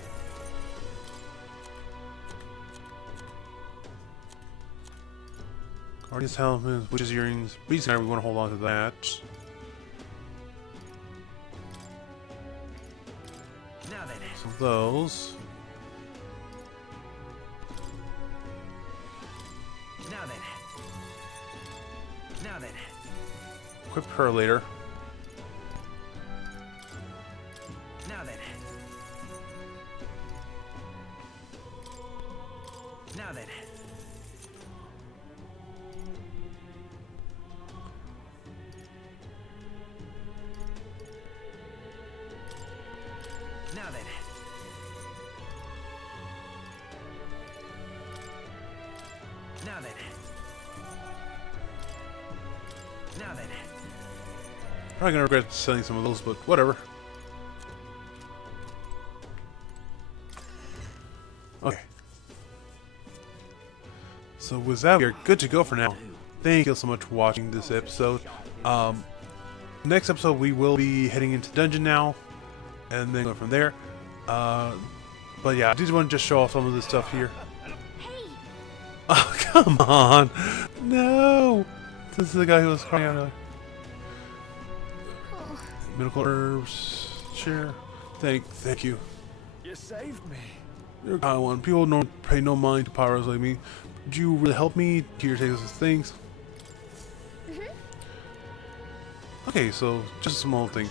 Guardian's helmet, witch's earrings. Basically, we want to hold on to that. Now then. So those. Now then. Now then. Equip her later. Now then. Now then. Now then. Now then. Now then. Probably gonna regret selling some of those, but whatever. Okay. So with that, we are good to go for now. Thank you so much for watching this episode. Next episode, we will be heading into dungeon now, and then go from there. But yeah, I did want to just show off some of this stuff here. Oh, come on! No! This is the guy who was crying out. Medical herbs. Sure. Thank you. You saved me. You're a kind one. People don't pay no mind to powers like me. Would you really help me? Here, take us things. Okay, so just a small thing.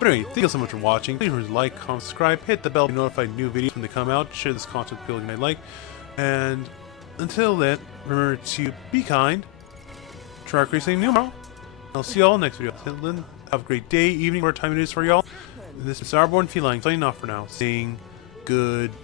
But anyway, thank you so much for watching. Please remember to like, comment, subscribe, hit the bell to be notified of new videos when they come out. Share this content with people you might like. And until then, remember to be kind. Try creating new tomorrow. I'll see y'all next video. Until then, have a great day, evening, whatever time it is for y'all. This is StarBornFeline signing off for now, saying goodbye.